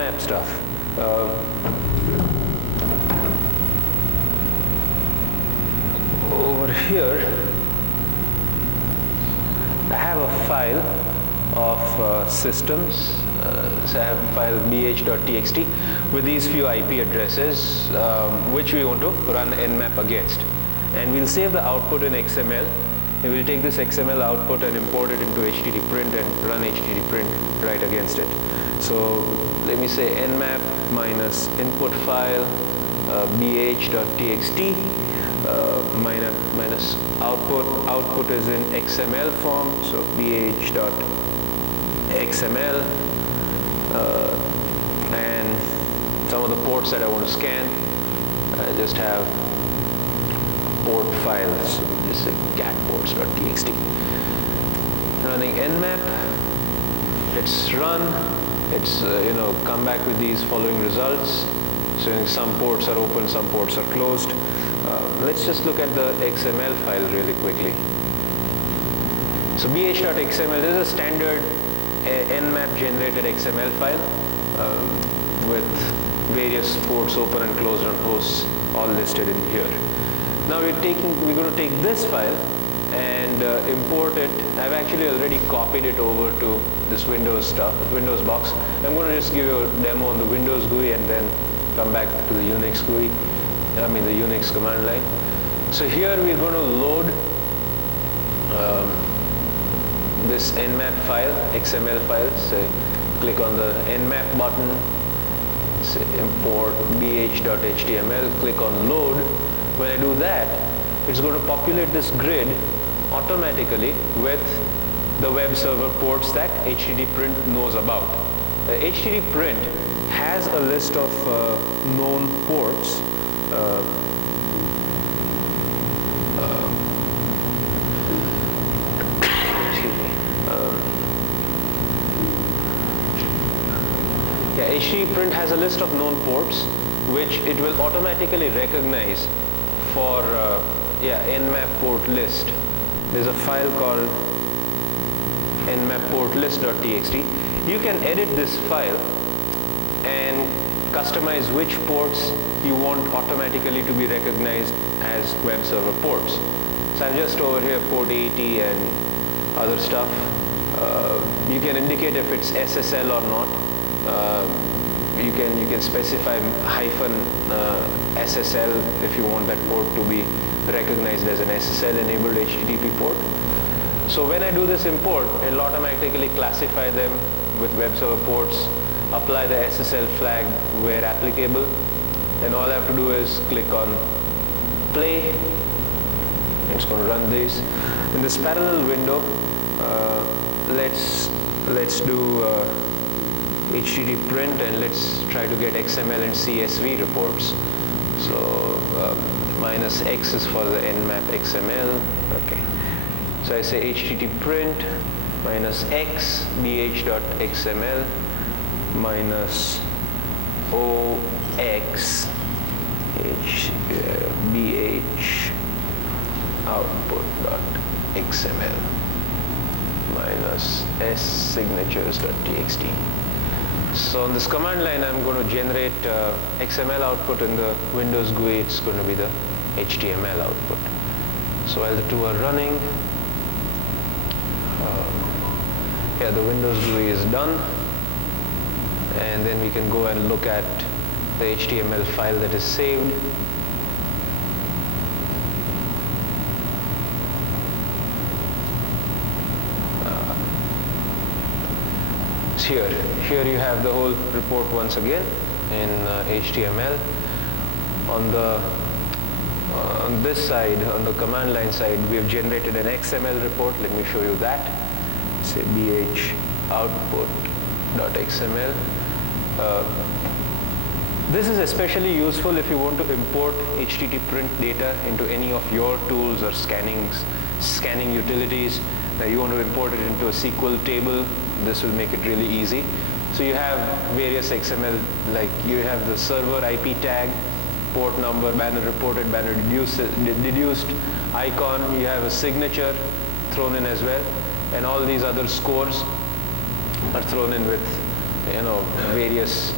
map stuff. Over here, I have a file of systems. So I have a file bh.txt with these few IP addresses which we want to run nmap against. And we'll save the output in XML. And we'll take this XML output and import it into htdprint and run htdprint right against it. So let me say nmap minus input file bh.txt minus output is in XML form, so bh.xml and some of the ports that I want to scan, I just have port files, so just say cat ports.txt. Running nmap, let's run, it's come back with these following results. So some ports are open, some ports are closed. Let's just look at the XML file really quickly. So bh.xml is a standard nmap generated XML file with various ports open and closed and hosts all listed in here. Now we're going to take this file and import it. I've actually already copied it over to this Windows box. I'm going to just give you a demo on the Windows GUI and then come back to the Unix GUI, the Unix command line. So here we're going to load this nmap file, XML file. So click on the nmap button, say import bh.html, click on load. When I do that, it's going to populate this grid automatically with the web server ports that htdprint knows about. htdprint has a list of known ports htdprint has a list of known ports which it will automatically recognize for nmap port list. There's a file called nmap_portlist.txt. You can edit this file and customize which ports you want automatically to be recognized as web server ports. So I've just over here port 80 and other stuff. You can indicate if it's SSL or not. You can specify hyphen SSL if you want that port to be recognized as an SSL enabled HTTP port. So when I do this import, it'll automatically classify them with web server ports, apply the SSL flag where applicable, and all I have to do is click on play. It's going to run this. In this parallel window, let's do htdprint and let's try to get XML and CSV reports. So minus X is for the nmap XML. Okay. So I say htdprint minus X bh.xml minus OX bh output.xml minus S signatures.txt. So on this command line, I'm going to generate XML output in the Windows GUI. It's going to be the HTML output. So while the two are running, the Windows GUI is done, and then we can go and look at the HTML file that is saved. Here you have the whole report once again in HTML. On this side, on the command line side, we have generated an XML report. Let me show you that. Say bh output.xml. This is especially useful if you want to import htdprint data into any of your tools or scanning utilities. You want to import it into a SQL table. This will make it really easy. So you have various XML, like you have the server IP tag, port number, banner reported, banner deduced, icon, you have a signature thrown in as well, and all these other scores are thrown in with various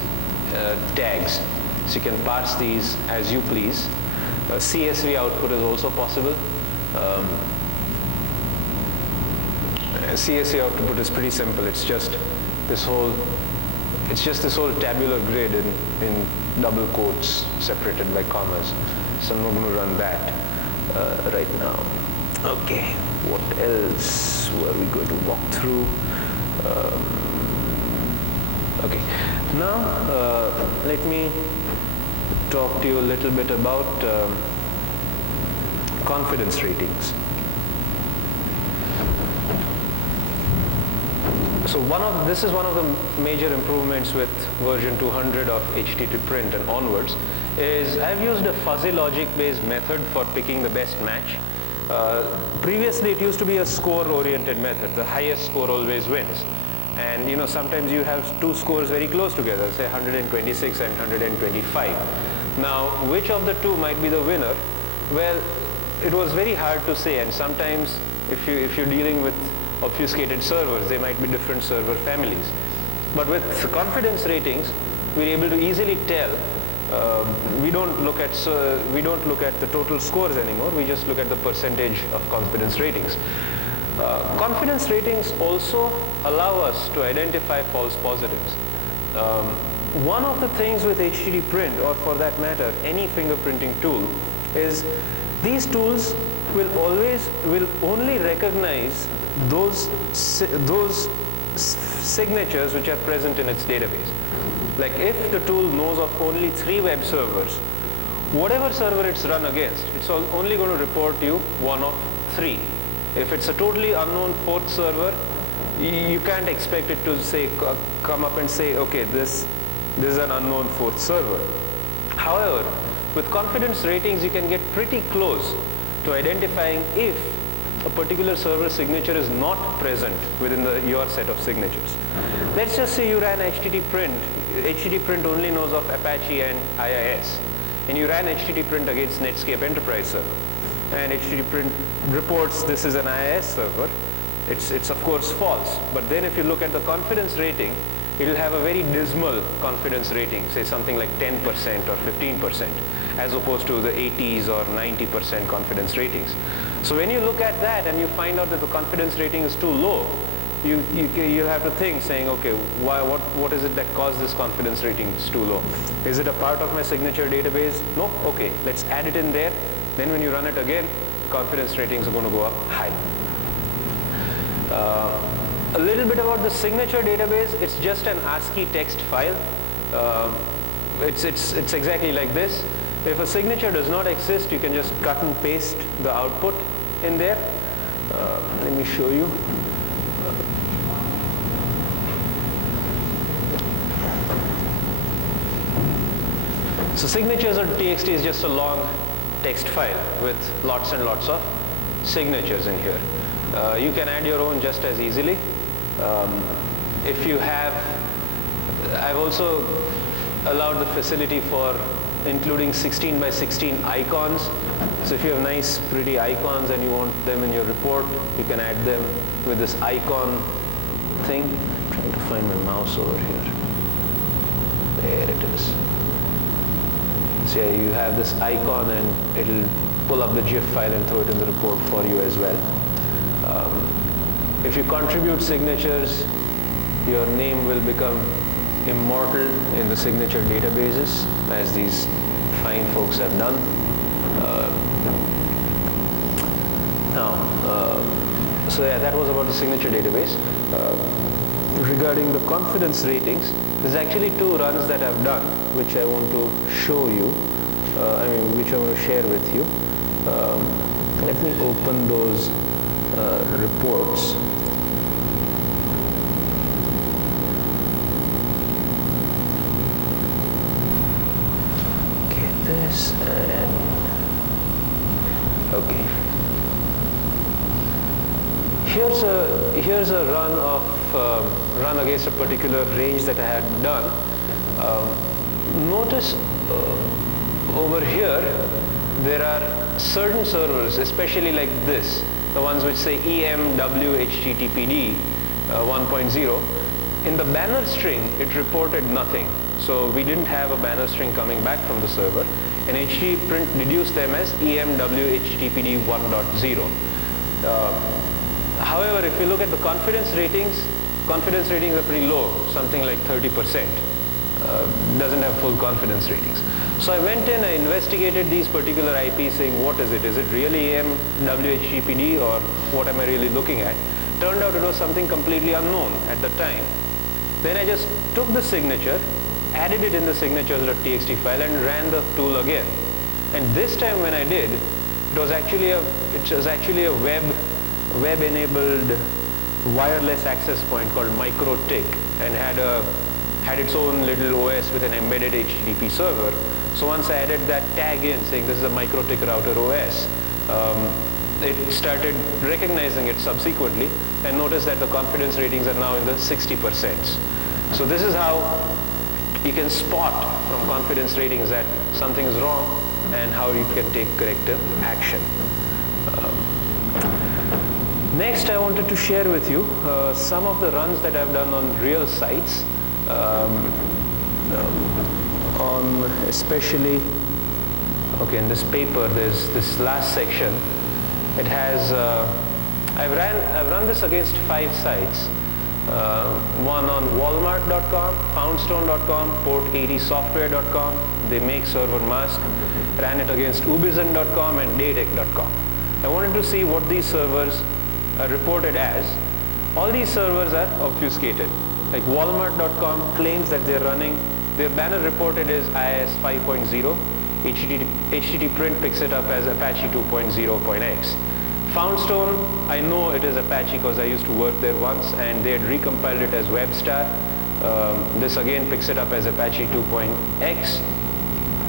tags. So you can parse these as you please. CSV output is also possible. CSV output is pretty simple. It's just this whole tabular grid in double quotes separated by commas. So I'm not going to run that right now. Okay, what else were we going to walk through? Okay, now let me talk to you a little bit about confidence ratings. So this is one of the major improvements with version 200 of HTTP print and onwards, is I've used a fuzzy logic based method for picking the best match. Previously it used to be a score oriented method. The highest score always wins. And sometimes you have two scores very close together, say 126 and 125. Now, which of the two might be the winner? Well, it was very hard to say, and sometimes if you're dealing with obfuscated servers, they might be different server families. But with confidence ratings, we're able to easily tell. We don't look at the total scores anymore. We just look at the percentage of confidence ratings. Confidence ratings also allow us to identify false positives. One of the things with HTTP print, or for that matter, any fingerprinting tool, is these tools will only recognize those signatures which are present in its database. Like if the tool knows of only 3 web servers, whatever server it's run against, it's only going to report you one of 3. If it's a totally unknown 4th server, you can't expect it to come up and say, okay, this is an unknown 4th server. However, with confidence ratings, you can get pretty close to identifying if a particular server signature is not present within your set of signatures. Let's just say you ran HTTP print. HTTP print only knows of Apache and IIS. And you ran HTTP print against Netscape Enterprise server. And HTTP print reports this is an IIS server. It's of course false. But then if you look at the confidence rating, it will have a very dismal confidence rating, say something like 10% or 15%, as opposed to the 80s or 90% confidence ratings. So when you look at that and you find out that the confidence rating is too low, you have to think, saying, okay, what is it that caused this confidence rating too low? Is it a part of my signature database? No? Okay, let's add it in there. Then when you run it again, confidence ratings are going to go up high. A little bit about the signature database. It's just an ASCII text file. It's exactly like this. If a signature does not exist, you can just cut and paste the output in there. Let me show you. So signatures.txt is just a long text file with lots and lots of signatures in here. You can add your own just as easily. If you have, I've also allowed the facility for including 16 by 16 icons. So if you have nice pretty icons and you want them in your report, you can add them with this icon thing. I'm trying to find my mouse over here. There it is. So yeah, you have this icon and it'll pull up the GIF file and throw it in the report for you as well. If you contribute signatures, your name will become immortal in the signature databases, as these fine folks have done. So yeah, that was about the signature database. Regarding the confidence ratings, there's actually 2 runs that I've done, which I want to show you, which I want to share with you. Let me open those reports. Get this and okay. Here's a run against a particular range that I had done. Notice over here there are certain servers, especially like this, the ones which say EMW HTTPD 1.0. In the banner string, it reported nothing. So we didn't have a banner string coming back from the server, and HTTprint deduced them as EMW-HTTPD 1.0. However, if you look at the confidence ratings are pretty low, something like 30%. Doesn't have full confidence ratings. So I went in, I investigated these particular IPs saying, what is it? Is it really EMW-HTTPD, or what am I really looking at? Turned out it was something completely unknown at the time. Then I just took the signature, added it in the signatures.txt file, and ran the tool again. And this time when I did, it was actually a web-enabled wireless access point called MikroTik, and had its own little OS with an embedded HTTP server. So once I added that tag in saying this is a MikroTik router OS, it started recognizing it subsequently, and noticed that the confidence ratings are now in the 60%. So this is how you can spot from confidence ratings that something is wrong and how you can take corrective action. Next, I wanted to share with you some of the runs that I've done on real sites, on especially, okay, in this paper, there's this last section. It has, I've run this against 5 sites. One on walmart.com, poundstone.com, port80software.com, they make server mask. Ran it against ubizin.com and datec.com. I wanted to see what these servers are reported as. All these servers are obfuscated. Like walmart.com claims that they're running, their banner reported is IIS 5.0, HTTprint picks it up as Apache 2.0.x. Foundstone, I know it is Apache because I used to work there once, and they had recompiled it as WebStar. This again picks it up as Apache 2.x.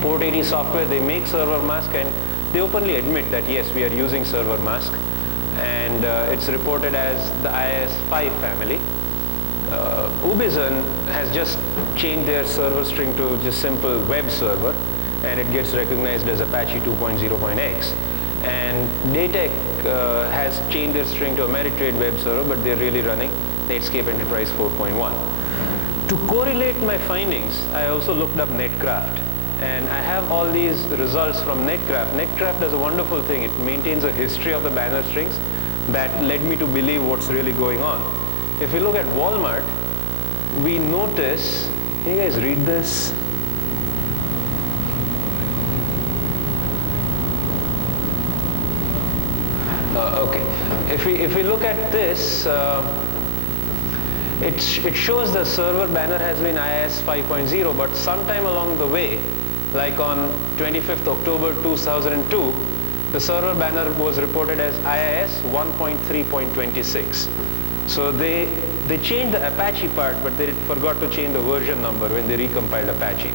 Port80 software, they make server mask, and they openly admit that yes, we are using server mask, and it's reported as the IIS 5 family. Ubizin has just changed their server string to just simple web server, and it gets recognized as Apache 2.0.x. And Datec has changed their string to Ameritrade web server, but they're really running Netscape Enterprise 4.1. To correlate my findings, I also looked up Netcraft, and I have all these results from Netcraft. Netcraft does a wonderful thing. It maintains a history of the banner strings that led me to believe what's really going on. If we look at Walmart, we notice, can you guys read this? Okay, if we look at this, it shows the server banner has been IIS 5.0, but sometime along the way, like on 25th October 2002, the server banner was reported as IIS 1.3.26. So they changed the Apache part, but they forgot to change the version number when they recompiled Apache.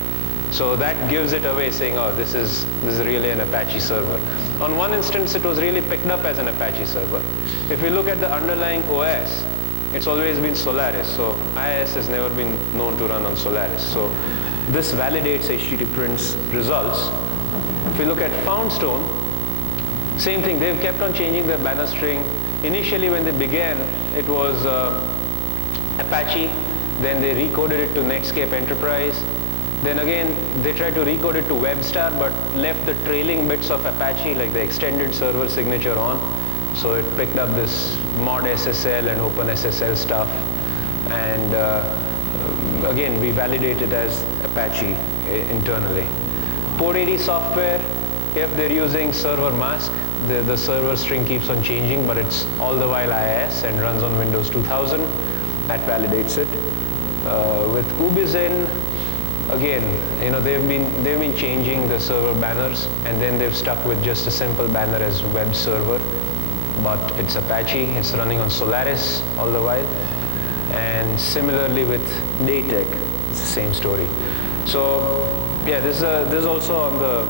So that gives it away, saying, oh, this is really an Apache server. On one instance, it was really picked up as an Apache server. If we look at the underlying OS, it's always been Solaris. So IIS has never been known to run on Solaris. So this validates HTTprint's results. If we look at Foundstone, same thing. They've kept on changing their banner string. Initially, when they began, it was Apache. Then they recoded it to Netscape Enterprise. Then again, they tried to recode it to WebStar, but left the trailing bits of Apache, like the extended server signature on. So it picked up this mod SSL and OpenSSL stuff. And again, we validate it as Apache internally. Port80 software, yep, they're using server mask. The server string keeps on changing, but it's all the while IIS and runs on Windows 2000. That validates it. With Ubizin, again, you know, they've been changing the server banners, and then they've stuck with just a simple banner as web server, but it's Apache. It's running on Solaris all the while. And similarly with Datec, it's the same story. So yeah, this is also on the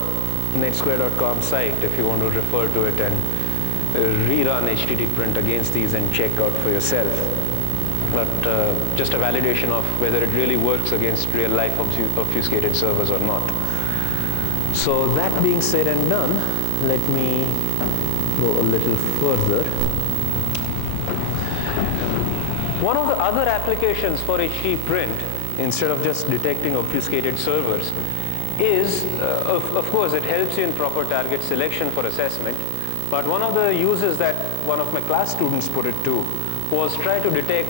netsquare.com site if you want to refer to it and rerun HTTprint against these and check out for yourself. But just a validation of whether it really works against real life obfuscated servers or not. So that being said and done, let me go a little further. One of the other applications for HTTP print, instead of just detecting obfuscated servers, is, of course, it helps you in proper target selection for assessment. But one of the uses that one of my class students put it to was try to detect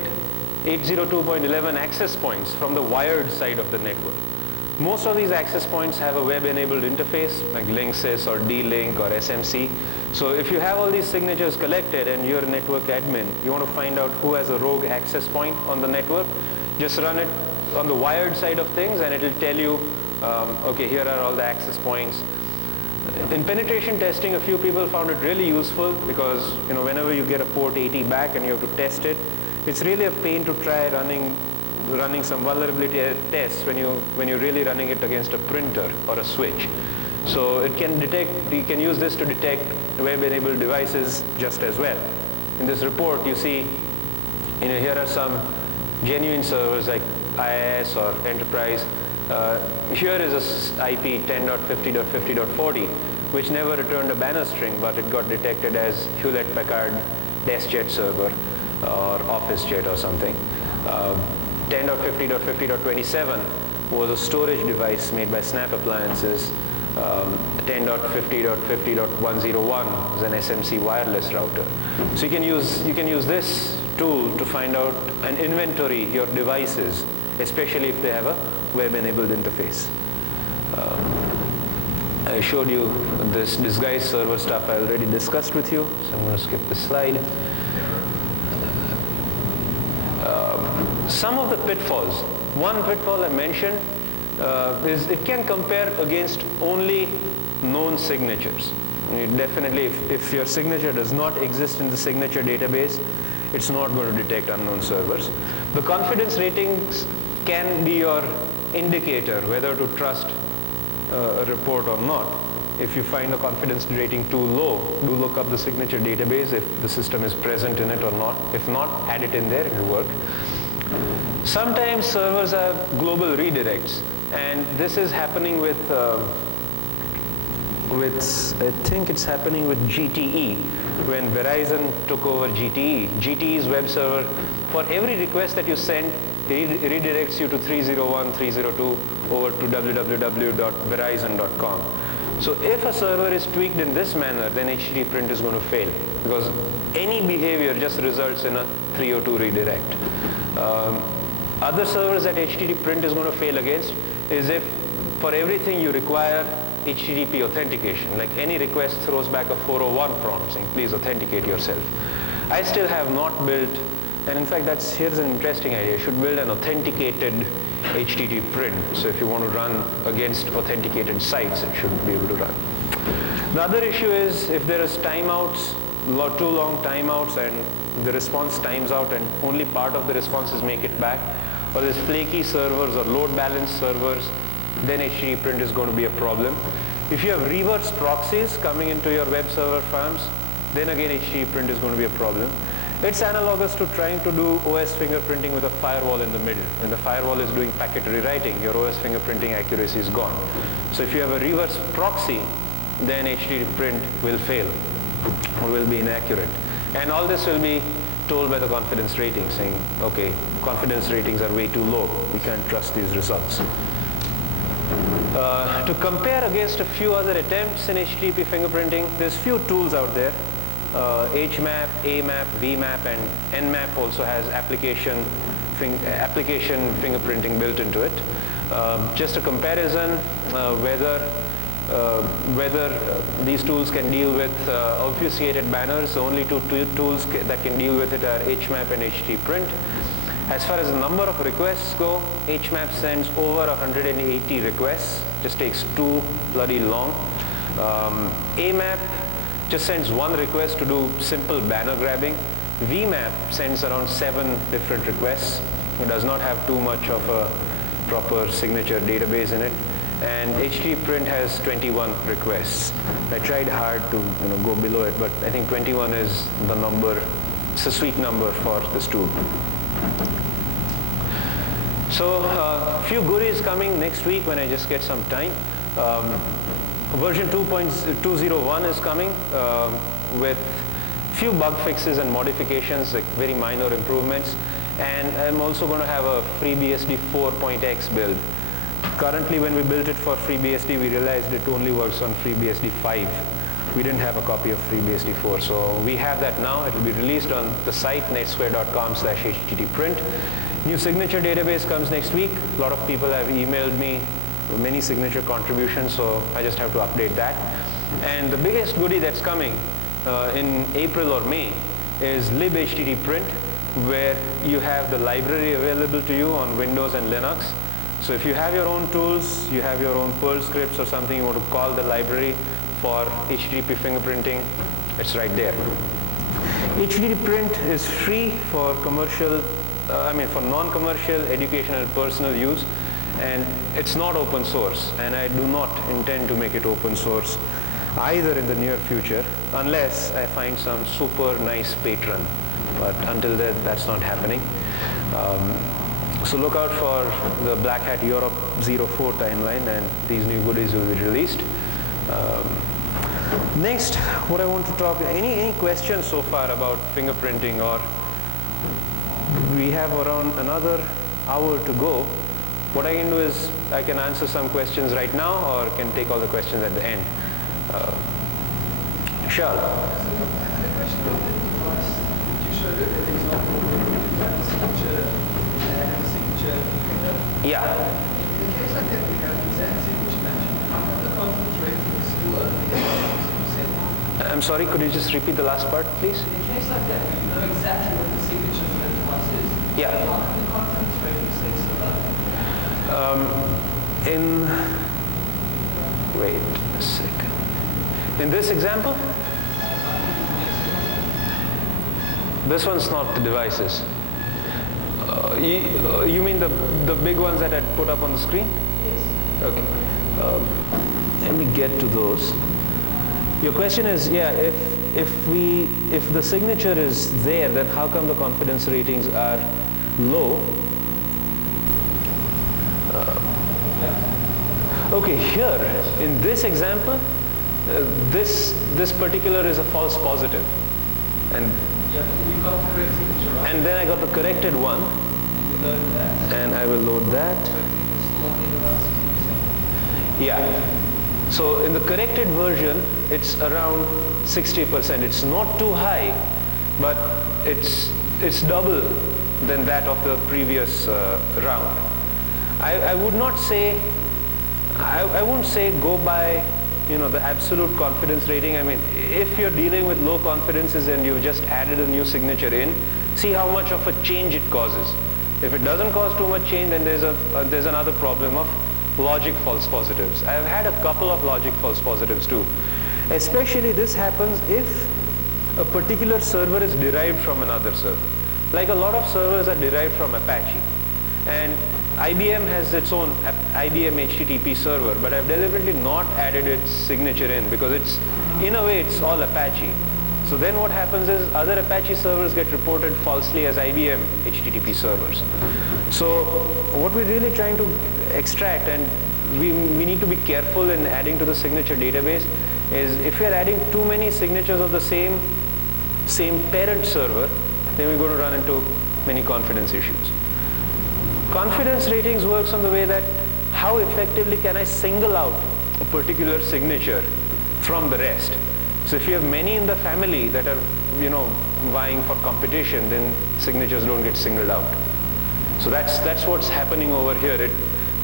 802.11 access points from the wired side of the network. Most of these access points have a web-enabled interface like Linksys or D-Link or SMC. So if you have all these signatures collected and you're a network admin, you want to find out who has a rogue access point on the network, just run it on the wired side of things and it will tell you, okay, here are all the access points. In penetration testing, a few people found it really useful because whenever you get a port 80 back and you have to test it, it's really a pain to try running some vulnerability tests when you're really running it against a printer or a switch. So it can detect, you can use this to detect web-enabled devices just as well. In this report, you see, here are some genuine servers like IIS or Enterprise. Here is a IP 10.50.50.40, which never returned a banner string, but it got detected as Hewlett-Packard DeskJet server or OfficeJet or something. 10.50.50.27 was a storage device made by Snap Appliances. 10.50.50.101 is an SMC wireless router. So you can use this tool to find out and inventory your devices, especially if they have a web-enabled interface. I showed you this disguised server stuff I already discussed with you, so I'm going to skip this slide. Some of the pitfalls. One pitfall I mentioned is it can compare against only known signatures. Definitely, if your signature does not exist in the signature database, it's not going to detect unknown servers. The confidence ratings can be your indicator whether to trust a report or not. If you find the confidence rating too low, do look up the signature database if the system is present in it or not. If not, add it in there, it will work. Sometimes servers have global redirects, and this is happening with I think it's happening with GTE. When Verizon took over GTE, GTE's web server, for every request that you send, it redirects you to 301, 302 over to www.verizon.com. So if a server is tweaked in this manner, then HTTP print is going to fail, because any behavior just results in a 302 redirect. Other servers that HTTP print is going to fail against is if for everything you require HTTP authentication, like any request throws back a 401 prompt saying please authenticate yourself. I still have not built, and in fact here's an interesting idea, you should build an authenticated HTTP print. So if you want to run against authenticated sites, it should be able to run. The other issue is if there is timeouts, too long timeouts, and the response times out and only part of the responses make it back, or there's flaky servers or load balanced servers, then HTTP print is going to be a problem. If you have reverse proxies coming into your web server farms, then again HTTP print is going to be a problem. It's analogous to trying to do OS fingerprinting with a firewall in the middle. When the firewall is doing packet rewriting, your OS fingerprinting accuracy is gone. So if you have a reverse proxy, then HTTP print will fail or will be inaccurate. And all this will be told by the confidence rating, saying, okay, confidence ratings are way too low. We can't trust these results. To compare against a few other attempts in HTTP fingerprinting, there's few tools out there. HMAP, AMAP, VMAP, and NMAP also has application fingerprinting built into it. Just a comparison whether these tools can deal with obfuscated banners. The only two tools that can deal with it are HMAP and HTTP print. As far as the number of requests go, HMAP sends over 180 requests. Just takes too bloody long. AMAP just sends one request to do simple banner grabbing. VMAP sends around 7 different requests. It does not have too much of a proper signature database in it. And HTTP print has 21 requests. I tried hard to go below it, but I think 21 is the number. It's a sweet number for this tool. So a few goodies coming next week when I just get some time. Version 2.201 is coming with few bug fixes and modifications, like very minor improvements. And I'm also going to have a FreeBSD 4.x build. Currently, when we built it for FreeBSD, we realized it only works on FreeBSD 5. We didn't have a copy of FreeBSD 4, so we have that now. It will be released on the site netsquare.com/httprint. New signature database comes next week. A lot of people have emailed me many signature contributions, so I just have to update that. And the biggest goodie that's coming in April or May is libhtttprint, where you have the library available to you on Windows and Linux. So if you have your own tools, you have your own Perl scripts or something, you want to call the library for HTTP fingerprinting, it's right there. HTTprint is free for commercial, for non-commercial, educational, and personal use, and it's not open source, and I do not intend to make it open source either in the near future, unless I find some super nice patron. But until then, that's not happening. So look out for the Black Hat Europe 04 timeline, and these new goodies will be released. Next, what I want to talk, any questions so far about fingerprinting, or we have around another hour to go. What I can do is I can answer some questions right now, or can take all the questions at the end. Sure. Yeah. In case like that, we have exactly what you mentioned. How come the confidence rating is still only 60%? I'm sorry, could you just repeat the last part, please? In a case like that, where you know exactly what the signature for the device is, yeah. How come the confidence rating stays so low? Wait a second. In this example? This one's not the devices. You mean the big ones that I put up on the screen? Yes. Okay. Let me get to those. Your question is, yeah, if the signature is there, then how come the confidence ratings are low? Okay, here in this example, this particular is a false positive, and yeah, but then you got the correct signature, right? And then I got the corrected one, and I will load that. Yeah. So in the corrected version, it's around 60%. It's not too high, but it's double than that of the previous round. I would not say, I won't say go by the absolute confidence rating. I mean, if you're dealing with low confidences and you've just added a new signature in, see how much of a change it causes. If it doesn't cause too much change, then there's another problem of logic false positives. I've had a couple of logic false positives too. Especially this happens if a particular server is derived from another server. Like a lot of servers are derived from Apache. And IBM has its own IBM HTTP server, but I've deliberately not added its signature in because in a way, it's all Apache. So then what happens is other Apache servers get reported falsely as IBM HTTP servers. So what we're really trying to extract, and we need to be careful in adding to the signature database, is if we're adding too many signatures of the same parent server, then we're going to run into many confidence issues. Confidence ratings works on the way that how effectively can I single out a particular signature from the rest. So if you have many in the family that are vying for competition, then signatures don't get singled out. So that's what's happening over here.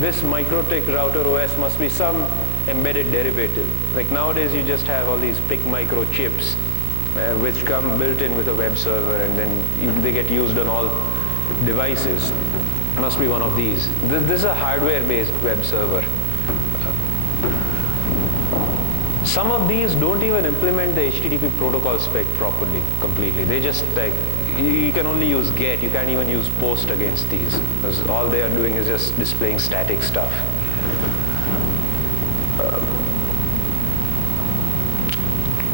This MikroTik router OS must be some embedded derivative. Like nowadays you just have all these PIC micro chips which come built in with a web server, and then they get used on all devices. Must be one of these. This is a hardware-based web server. Some of these don't even implement the HTTP protocol spec properly, completely. They just you can only use GET. You can't even use POST against these, because all they are doing is just displaying static stuff.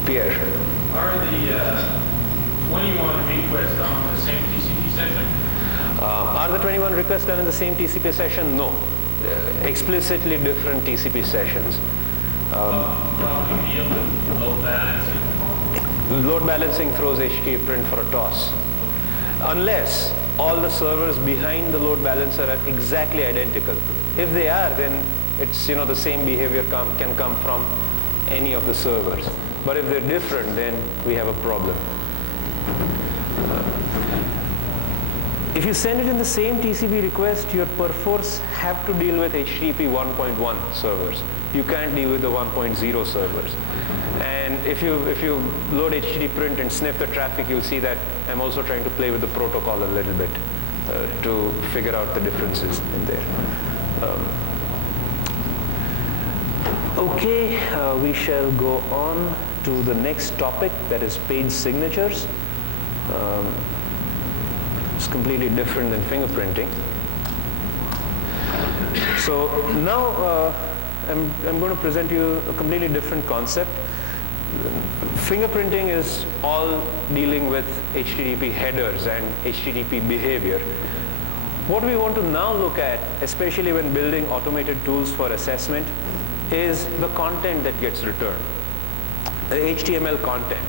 Pierre. Are the 21 requests on the same TCP session? Are the 21 requests done in the same TCP session? No. Explicitly different TCP sessions. Probably deal with load balancing. Load balancing throws HTTP print for a toss. Unless all the servers behind the load balancer are exactly identical. If they are, then it's, the same behavior can come from any of the servers. But if they're different, then we have a problem. If you send it in the same TCP request, you perforce have to deal with HTTP 1.1 servers. You can't deal with the 1.0 servers. And if you load HTTP print and sniff the traffic, you'll see that I'm also trying to play with the protocol a little bit to figure out the differences in there. Okay, we shall go on to the next topic, that is page signatures. It's completely different than fingerprinting. So now I'm going to present you a completely different concept. Fingerprinting is all dealing with HTTP headers and HTTP behavior. What we want to now look at, especially when building automated tools for assessment, is the content that gets returned, the HTML content.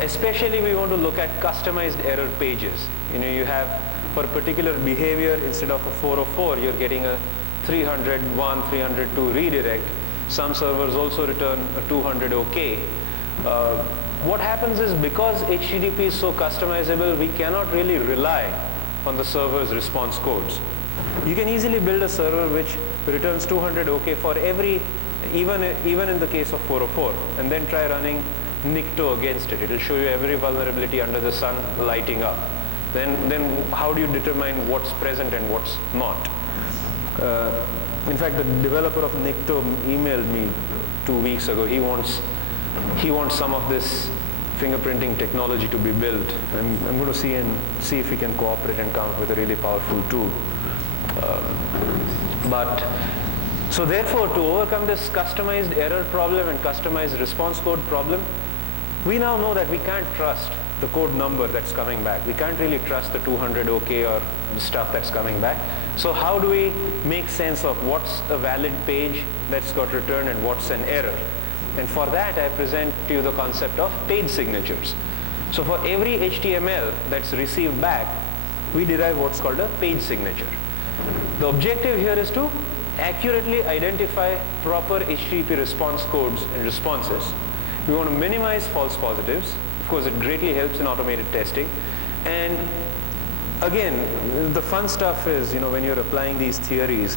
Especially we want to look at customized error pages. You have, for a particular behavior, instead of a 404, you're getting a 301, 302 redirect. Some servers also return a 200 OK. What happens is, because HTTP is so customizable, we cannot really rely on the server's response codes. You can easily build a server which returns 200 OK for every, even in the case of 404, and then try running Nikto against it. It will show you every vulnerability under the sun lighting up. Then how do you determine what's present and what's not? In fact, the developer of Nikto emailed me 2 weeks ago. He wants some of this fingerprinting technology to be built. I'm going to see if we can cooperate and come up with a really powerful tool. So therefore, to overcome this customized error problem and customized response code problem, we now know that we can't trust the code number that's coming back. We can't really trust the 200 OK or the stuff that's coming back. So how do we make sense of what's a valid page that's got returned and what's an error? And for that, I present to you the concept of page signatures. So for every HTML that's received back, we derive what's called a page signature. The objective here is to accurately identify proper HTTP response codes and responses. We want to minimize false positives. Of course, it greatly helps in automated testing. And again, the fun stuff is, when you're applying these theories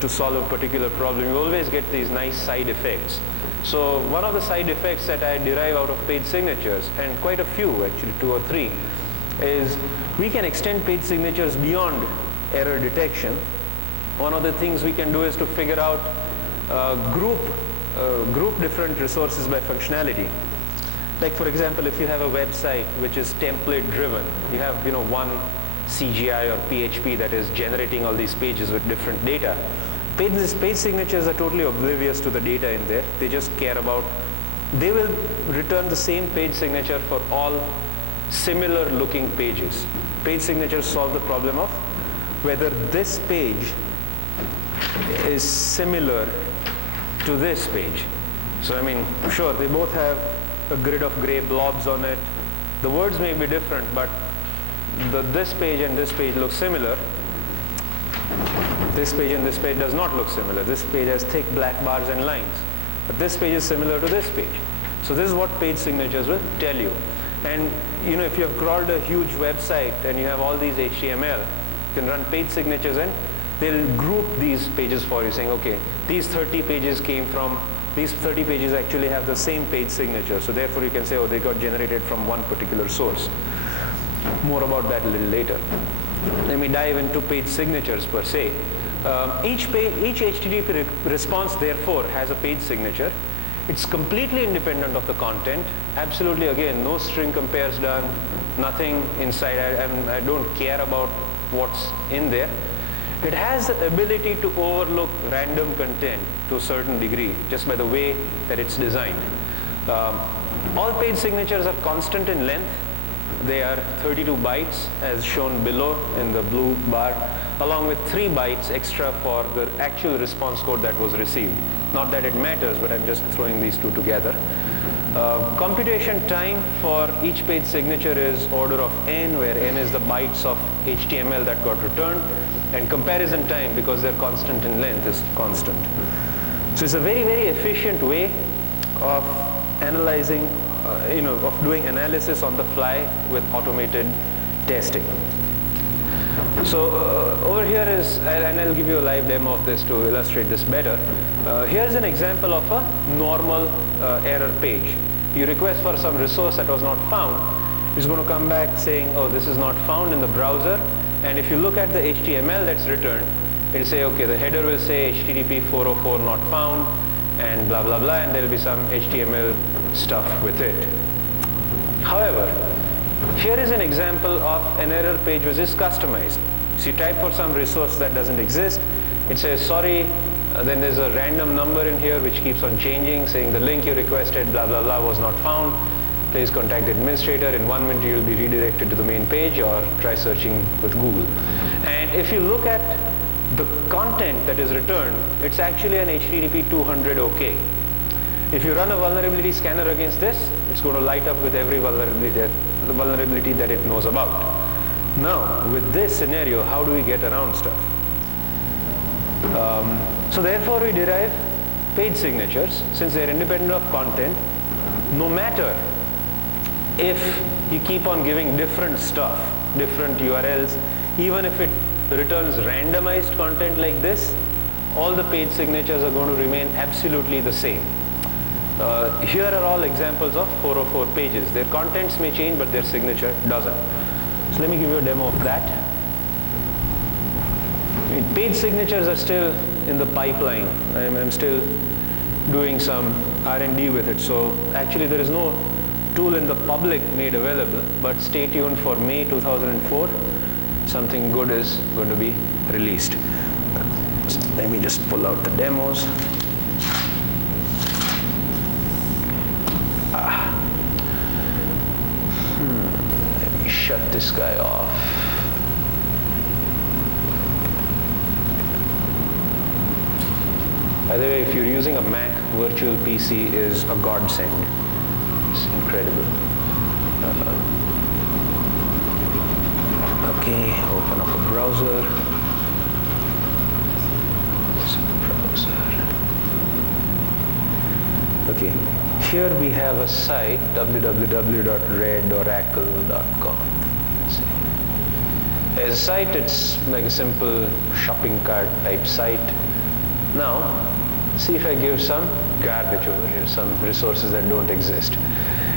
to solve a particular problem, you always get these nice side effects. So one of the side effects that I derive out of page signatures, and quite a few, actually 2 or 3, is we can extend page signatures beyond error detection. One of the things we can do is to figure out group different resources by functionality. Like, for example, if you have a website which is template driven, you have one CGI or PHP that is generating all these pages with different data. Page signatures are totally oblivious to the data in there. They just care about, they will return the same page signature for all similar looking pages. Page signatures solve the problem of whether this page is similar to this page. So sure, they both have a grid of gray blobs on it. The words may be different, but this page and this page look similar. This page and this page does not look similar. This page has thick black bars and lines, but this page is similar to this page. So this is what page signatures will tell you. And if you have crawled a huge website and you have all these HTML, you can run page signatures and they'll group these pages for you, saying, okay, these 30 pages actually have the same page signature. So therefore you can say, oh, they got generated from one particular source. More about that a little later. Let me dive into page signatures per se. Each HTTP response therefore has a page signature. It's completely independent of the content. Absolutely, again, no string compares done, nothing inside. I don't care about what's in there. It has the ability to overlook random content to a certain degree, just by the way that it's designed. All page signatures are constant in length. They are 32 bytes, as shown below in the blue bar, along with 3 bytes extra for the actual response code that was received. Not that it matters, but I'm just throwing these two together. Computation time for each page signature is order of n, where n is the bytes of HTML that got returned, and comparison time, because they're constant in length, is constant. So it's a very, very efficient way of analyzing, of doing analysis on the fly with automated testing. So over here is, and I'll give you a live demo of this to illustrate this better. Here's an example of a normal error page. You request for some resource that was not found. It's going to come back saying, oh, this is not found in the browser. And if you look at the HTML that's returned, it'll say, okay, the header will say HTTP 404 not found, and blah, blah, blah, and there'll be some HTML stuff with it. However, here is an example of an error page which is customized. So you type for some resource that doesn't exist. It says, sorry, then there's a random number in here which keeps on changing, saying the link you requested, blah, blah, blah, was not found. Please contact the administrator. In 1 minute, you'll be redirected to the main page, or try searching with Google. And if you look at the content that is returned, it's actually an HTTP 200 OK. If you run a vulnerability scanner against this, it's going to light up with every vulnerability that it knows about. Now, with this scenario, how do we get around stuff? So therefore, we derive page signatures, since they're independent of content. No matter if you keep on giving different stuff, different URLs, even if it returns randomized content like this, all the page signatures are going to remain absolutely the same. Here are all examples of 404 pages. Their contents may change, but their signature doesn't. So let me give you a demo of that. Page signatures are still in the pipeline. I'm still doing some R&D with it. So actually there is no tool in the public made available, but stay tuned for May 2004. Something good is going to be released. So let me just pull out the demos. Let me shut this guy off. By the way, if you're using a Mac, virtual PC is a godsend. It's incredible. Okay, open up a browser. Okay, here we have a site, www.redoracle.com. As a site, it's like a simple shopping cart type site. Now, see if I give some garbage over here, some resources that don't exist.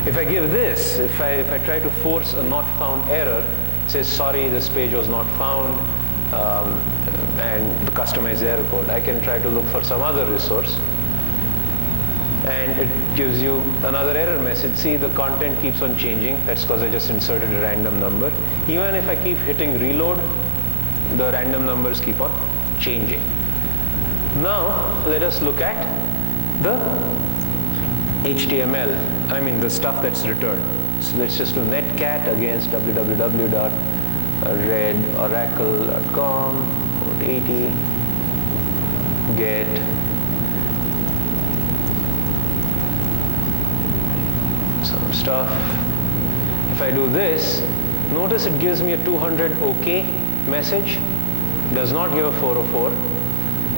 If I give this, if I try to force a not found error, it says, sorry, this page was not found, and the customized error code. I can try to look for some other resource, and it gives you another error message. See, the content keeps on changing. That's because I just inserted a random number. Even if I keep hitting reload, the random numbers keep on changing. Now, let us look at the HTML, the stuff that's returned. So let's just do netcat against www.redoracle.com, port 80, get some stuff. If I do this, notice it gives me a 200 OK message, does not give a 404.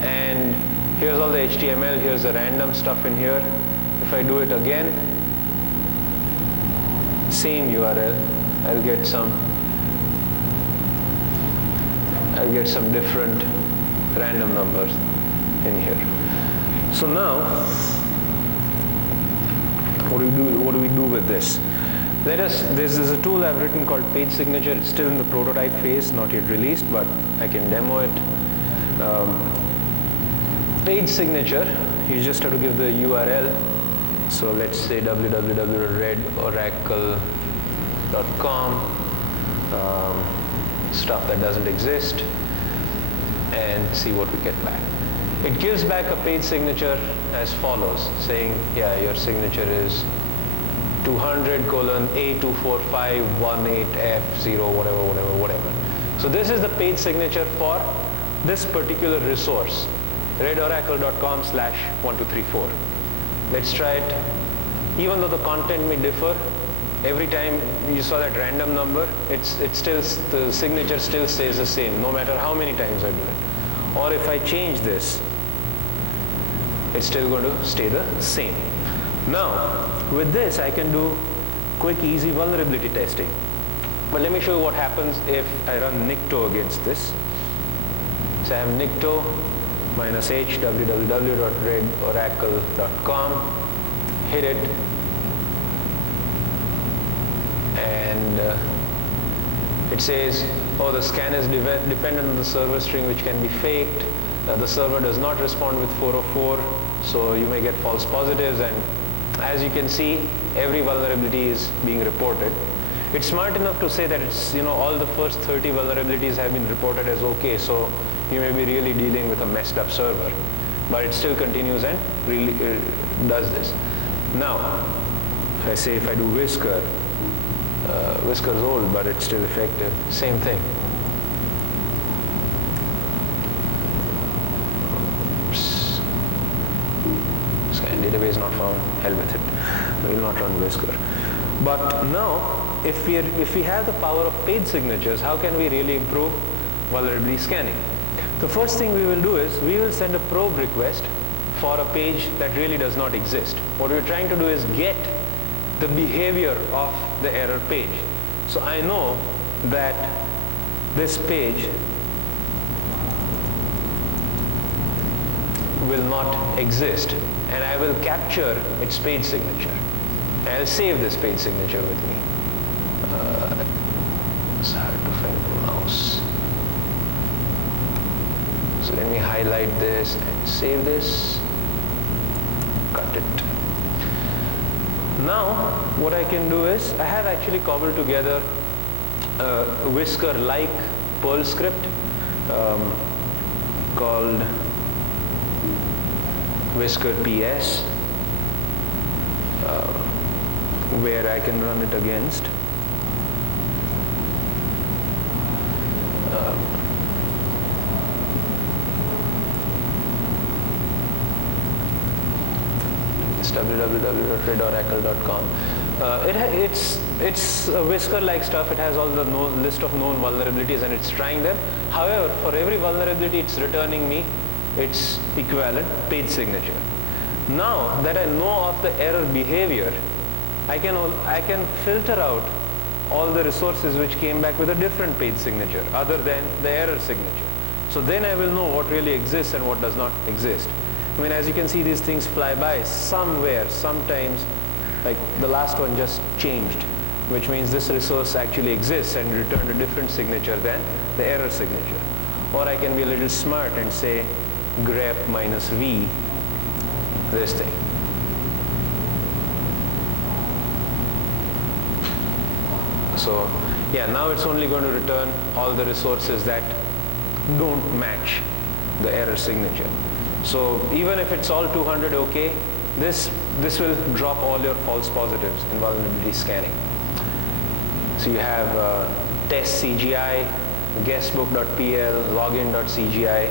And here's all the HTML, here's the random stuff in here. If I do it again, same URL, I'll get some different random numbers in here. So now, what do we do with this? This is a tool I've written called Page Signature. It's still in the prototype phase, not yet released, but I can demo it. Page signature, you just have to give the URL. So let's say www.redoracle.com, stuff that doesn't exist, and see what we get back. It gives back a page signature as follows, saying, yeah, your signature is 200:A24518F0, whatever. So this is the page signature for this particular resource, redoracle.com/1234. Let's try it even though the content may differ, every time you saw that random number, it's still, the signature still stays the same, no matter how many times I do it. Or if I change this, it's still going to stay the same. Now, with this, I can do quick, easy vulnerability testing. But let me show you what happens if I run nicto against this. So I have nicto -h www.redoracle.com, hit it, and it says, oh, the scan is dependent on the server string, which can be faked. The server does not respond with 404, so you may get false positives, and as you can see, every vulnerability is being reported. It's smart enough to say that it's, all the first 30 vulnerabilities have been reported as okay, so you may be really dealing with a messed up server, but it still continues and really does this. Now, if I say, if I do Whisker, Whisker's old, but it's still effective, same thing. Oops. Scan database not found, hell with it. We will not run Whisker. But now, if we have the power of paid signatures, how can we really improve vulnerability scanning? The first thing we will do is, we will send a probe request for a page that really does not exist. What we're trying to do is get the behavior of the error page. So I know that this page will not exist, and I will capture its page signature. I'll save this page signature with me. It's hard to find the mouse. So let me highlight this and save this. Cut it. Now, what I can do is, I have actually cobbled together a Whisker-like Perl script called Whisker PS, where I can run it against it's www.redoracle.com. It's a Whisker-like stuff. It has all the list of known vulnerabilities, and it's trying them. However, for every vulnerability, it's returning me its equivalent page signature. Now that I know of the error behavior, I can filter out all the resources which came back with a different page signature other than the error signature. So then I will know what really exists and what does not exist. I mean, as you can see, these things fly by somewhere, sometimes, like the last one just changed, which means this resource actually exists and returned a different signature than the error signature. Or I can be a little smart and say grep -v, this thing. So yeah, now it's only going to return all the resources that don't match the error signature. So even if it's all 200 okay, this will drop all your false positives in vulnerability scanning. So you have test CGI, guestbook.pl, login.cgi.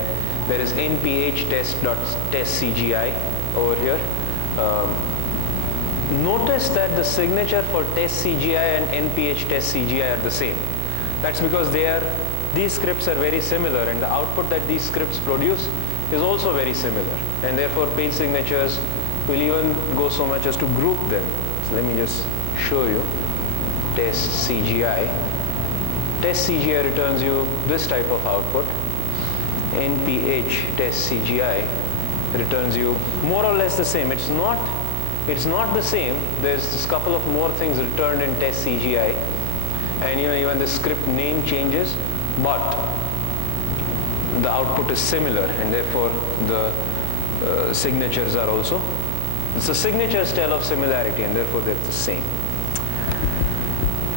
There is nph test.testcgi over here. Notice that the signature for test CGI and nph test CGI are the same. That's because these scripts are very similar, and the output that these scripts produce is also very similar, and therefore page signatures will even go so much as to group them. So let me just show you test CGI. Test CGI returns you this type of output. nph test CGI returns you more or less the same. It's not the same. There's just a couple of more things returned in test CGI, and even the script name changes, but the output is similar, and therefore the signatures are also, it's a signatures tell of similarity, and therefore they're the same.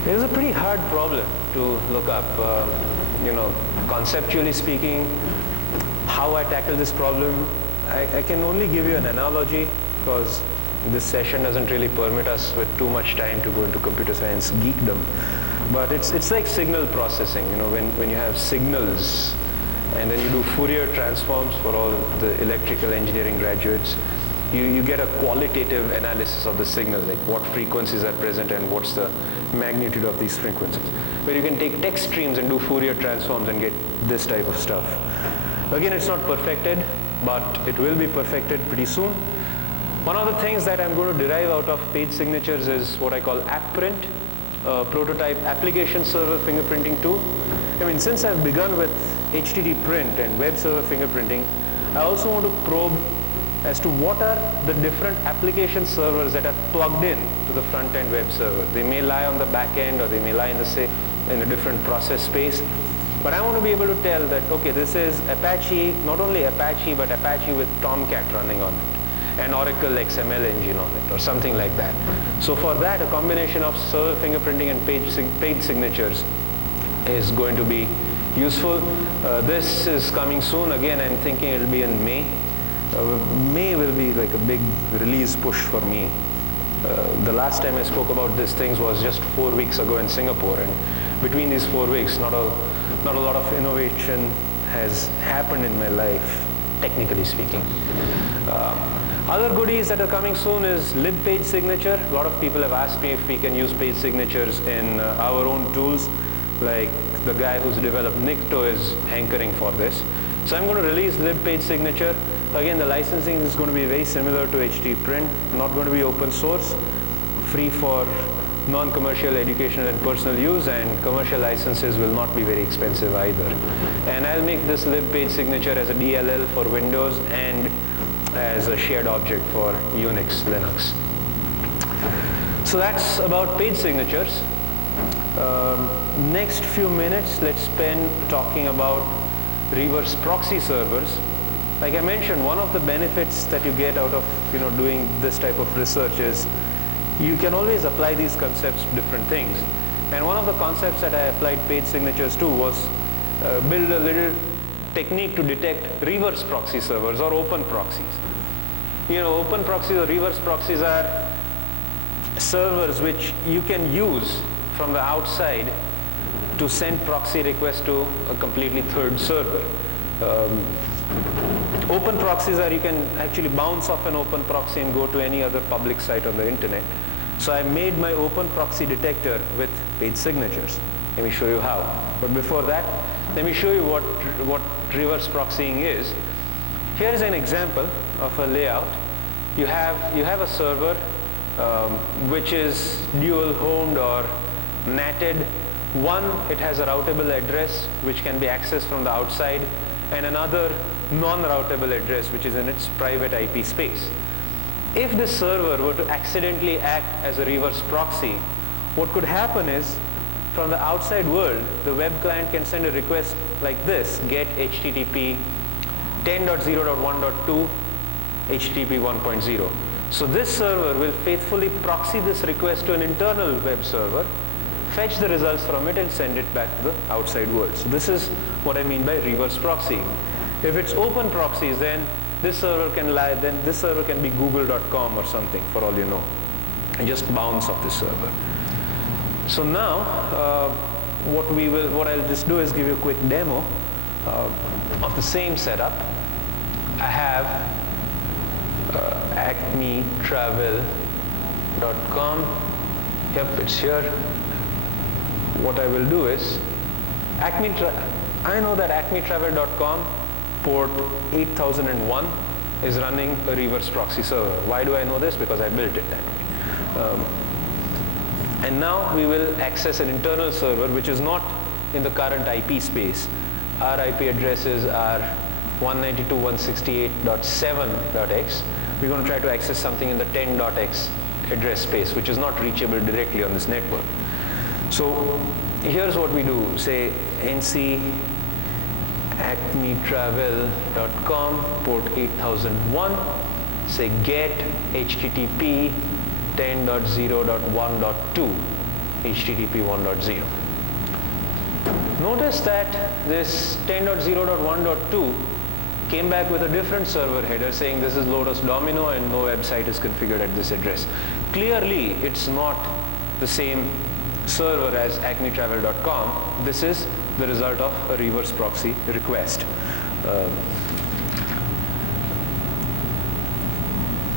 It is a pretty hard problem to look up. Conceptually speaking, how I tackle this problem, I can only give you an analogy, because this session doesn't really permit us with too much time to go into computer science geekdom. But it's like signal processing. When you have signals, and then you do Fourier transforms for all the electrical engineering graduates. you get a qualitative analysis of the signal, like what frequencies are present and what's the magnitude of these frequencies. Where you can take text streams and do Fourier transforms and get this type of stuff. Again, it's not perfected, but it will be perfected pretty soon. One of the things that I'm going to derive out of page signatures is what I call AppPrint, prototype application server fingerprinting tool. I mean, since I've begun with HTTP print and web server fingerprinting, I also want to probe as to what are the different application servers that are plugged in to the front-end web server. They may lie on the back end, or they may lie in in a different process space. But I want to be able to tell that, okay, this is Apache, not only Apache, but Apache with Tomcat running on it, and Oracle XML engine on it, or something like that. So for that, a combination of server fingerprinting and page signatures is going to be useful. This is coming soon. Again, I'm thinking it'll be in May. May will be like a big release push for me. The last time I spoke about these things was just 4 weeks ago in Singapore, and between these 4 weeks, not a lot of innovation has happened in my life, technically speaking. Other goodies that are coming soon is libpage signature. A lot of people have asked me if we can use page signatures in our own tools, like the guy who's developed Nikto is hankering for this. So I'm going to release libpage signature. Again, the licensing is going to be very similar to HT print, not going to be open source, free for non-commercial, educational and personal use, and commercial licenses will not be very expensive either. And I'll make this libpage signature as a DLL for Windows and as a shared object for Unix, Linux. So that's about page signatures. Next few minutes, let's spend talking about reverse proxy servers. Like I mentioned, one of the benefits that you get out of doing this type of research is you can always apply these concepts to different things. And one of the concepts that I applied page signatures to was build a little technique to detect reverse proxy servers or open proxies. Open proxies or reverse proxies are servers which you can use from the outside to send proxy requests to a completely third server. Open proxies are you can actually bounce off an open proxy and go to any other public site on the internet. So I made my open proxy detector with page signatures. Let me show you how. But before that, let me show you what reverse proxying is. Here is an example of a layout. You have a server which is dual homed or NATed. One, it has a routable address which can be accessed from the outside, and another non-routable address which is in its private IP space. If this server were to accidentally act as a reverse proxy, what could happen is from the outside world, the web client can send a request like this, get HTTP 10.0.1.2 HTTP 1.0. So this server will faithfully proxy this request to an internal web server, fetch the results from it and send it back to the outside world. So this is what I mean by reverse proxying. If it's open proxies, then this server can be google.com or something for all you know. And just bounce off this server. So now what I'll just do is give you a quick demo of the same setup. I have acmetravel.com. Yep, it's here. What I will do is, I know that acmetravel.com port 8001 is running a reverse proxy server. Why do I know this? Because I built it that way. And now we will access an internal server which is not in the current IP space. Our IP addresses are 192.168.7.x. We're going to try to access something in the 10.x address space, which is not reachable directly on this network. So here's what we do. Say nc acmetravel.com port 8001. Say get HTTP 10.0.1.2 HTTP 1.0. Notice that this 10.0.1.2 came back with a different server header saying this is Lotus Domino and no website is configured at this address. Clearly, it's not the same server as acmetravel.com. This is the result of a reverse proxy request.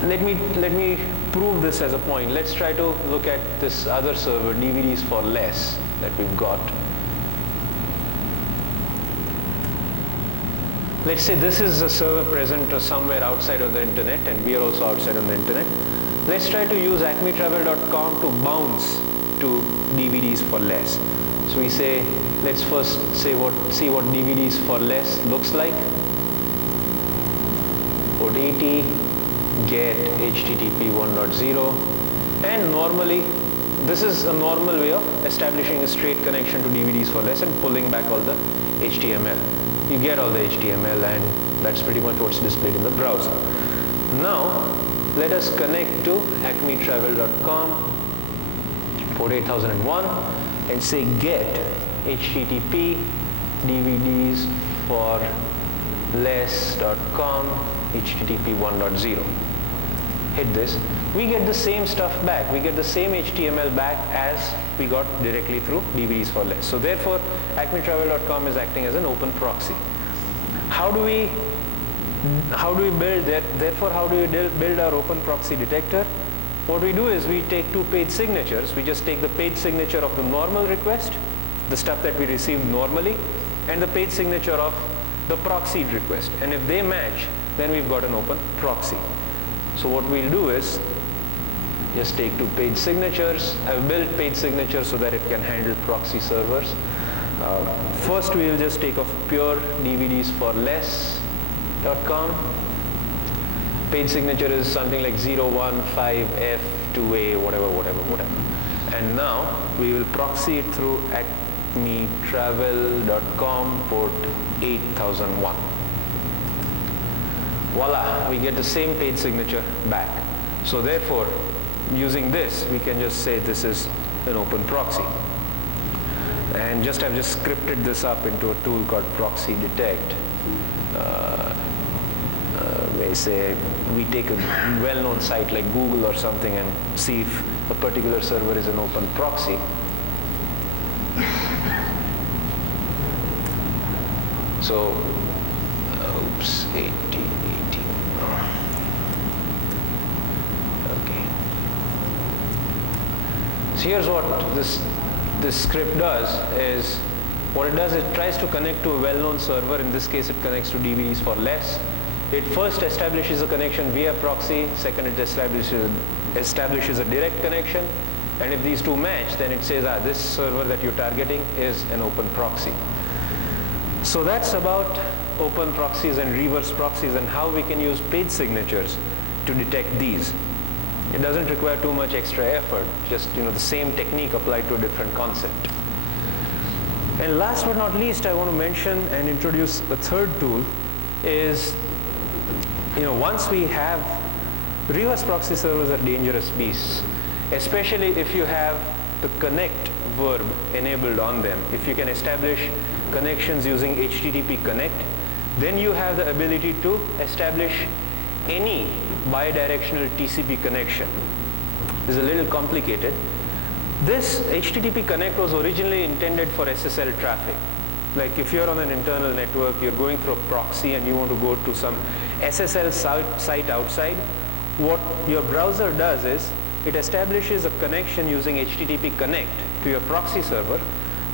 let me prove this as a point. Let's try to look at this other server, DVDs for less, that we've got. Let's say this is a server present somewhere outside of the internet, and we are also outside of the internet. Let's try to use acmetravel.com to bounce to DVDs for less. So we say, let's first see what DVDs for less looks like. Port 80, get HTTP 1.0, and normally this is a normal way of establishing a straight connection to DVDs for less and pulling back all the HTML. You get all the HTML, and that's pretty much what's displayed in the browser. Now let us connect to acmetravel.com, port 8001, and say get HTTP DVDs for less.com HTTP 1.0. Hit this. We get the same stuff back. We get the same HTML back as we got directly through DVDs for less. So therefore, acmetravel.com is acting as an open proxy. How do we build that? Therefore, how do we build our open proxy detector? What we do is we take two page signatures. We just take the page signature of the normal request, the stuff that we received normally, and the page signature of the proxied request. And if they match, then we've got an open proxy. So what we'll do is just take two page signatures. I've built page signatures so that it can handle proxy servers. First we'll just take a pure DVDs for less.com. Page signature is something like 015F2A, whatever. And now we will proxy it through acmetravel.com port 8001. Voila, we get the same page signature back. So therefore, using this, we can just say this is an open proxy. And I've just scripted this up into a tool called proxy detect. We say we take a well-known site like Google or something and see if a particular server is an open proxy. So, oops, 18. Okay. So here's what this script does is, what it does, it tries to connect to a well-known server. In this case, it connects to DVDs for less. It first establishes a connection via proxy. Second, it establishes a direct connection. And if these two match, then it says, this server that you're targeting is an open proxy. So that's about open proxies and reverse proxies and how we can use page signatures to detect these. It doesn't require too much extra effort, just the same technique applied to a different concept. And last but not least, I want to mention and introduce a third tool is, once we have reverse proxy servers are dangerous beasts, especially if you have the connect verb enabled on them. If you can establish connections using HTTP connect, then you have the ability to establish any bidirectional TCP connection. It's a little complicated. This HTTP connect was originally intended for SSL traffic. Like if you're on an internal network, you're going through a proxy and you want to go to some SSL site outside, what your browser does is it establishes a connection using HTTP connect to your proxy server.